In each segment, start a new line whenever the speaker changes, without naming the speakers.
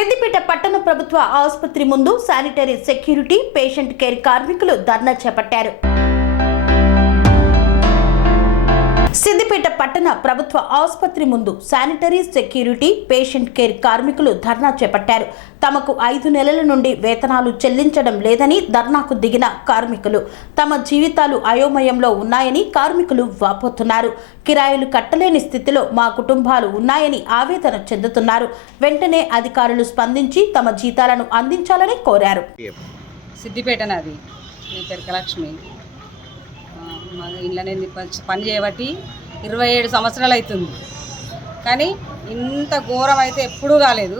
సిద్దిపేట పట్టణ ప్రభుత్వ ఆసుపత్రి ముందు శానిటరీ సెక్యూరిటీ పేషెంట్ కేర్ కార్మికులు ధర్నా చేపట్టారు. పట్టణ ప్రభుత్వ ఆసుపత్రి ముందు శానిటరీ సెక్యూరిటీ పేషెంట్ కేర్ కార్మికులు ధర్నా చేపట్టారు. తమకు ఐదు నెలల నుండి వేతనాలు చెల్లించడం లేదని ధర్నాకు దిగిన కార్మికులు. తమ జీవితాలు అయోమయంలో ఉన్నాయని కార్మికులు వాపోతున్నారు. కిరాయిలు కట్టలేని స్థితిలో మా కుటుంబాలు ఉన్నాయని ఆవేదన చెందుతున్నారు. వెంటనే అధికారులు స్పందించి తమ జీతాలను అందించాలని కోరారు.
సిద్దిపేట నాది. మా ఇంట్లో నేను పని చేయబట్టి ఇరవై ఏడు సంవత్సరాలు అవుతుంది కానీ ఇంత ఘోరం అయితే ఎప్పుడూ కాలేదు.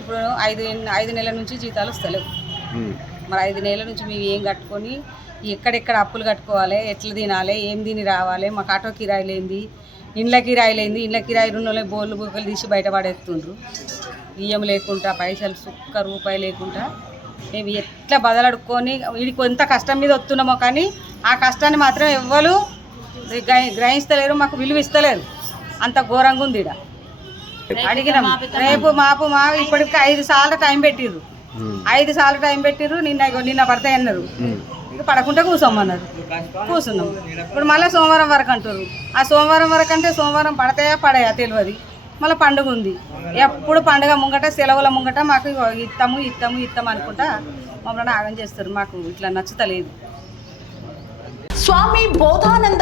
ఇప్పుడు ఐదు ఐదు నెలల నుంచి జీతాలు వస్తలేవు. మరి ఐదు నెలల నుంచి మేము ఏం కట్టుకొని ఎక్కడెక్కడ అప్పులు కట్టుకోవాలి ఎట్లా తినాలి ఏం తిని రావాలి మాకు ఆటో కిరాయిలు ఏంది ఇండ్ల కిరాయిలు ఏంది ఇండ్ల కిరాయి రెండు బోర్లు బుక్కలు తీసి బయట పడేస్తుండ్రు. బియ్యం లేకుండా పైసలు సుక్క రూపాయి లేకుండా మేము ఎట్లా బదలడుకొని వీడికి ఎంత కష్టం మీద వస్తున్నామో కానీ ఆ కష్టాన్ని మాత్రం ఎవ్వరు గ్రహిస్తలేరు మాకు విలువ ఇస్తలేరు. అంత ఘోరంగా ఉంది ఈడ. అడిగినాం. రేపు మాపు మా ఇప్పటికి ఐదు సార్లు టైం పెట్టిర్రు. ఐదు సార్లు టైం పెట్టిర్రు. నిన్న నిన్న పడతాయి అన్నారు. ఇక పడకుంటే కూర్చోమన్నారు కూర్చున్నాం ఇప్పుడు మళ్ళీ సోమవారం వరకు అంటారు ఆ సోమవారం వరకు అంటే సోమవారం పడతాయా పడాయా తెలియదు. మళ్ళీ పండుగ ఉంది. ఎప్పుడు పండుగ ముంగట సెలవుల ముంగట మాకు ఇస్తాము ఇస్తాము ఇస్తాము అనుకుంటా మమ్మల్ని ఆగం చేస్తారు. మాకు ఇట్లా నచ్చుతలేదు.
స్వామి బోధానంద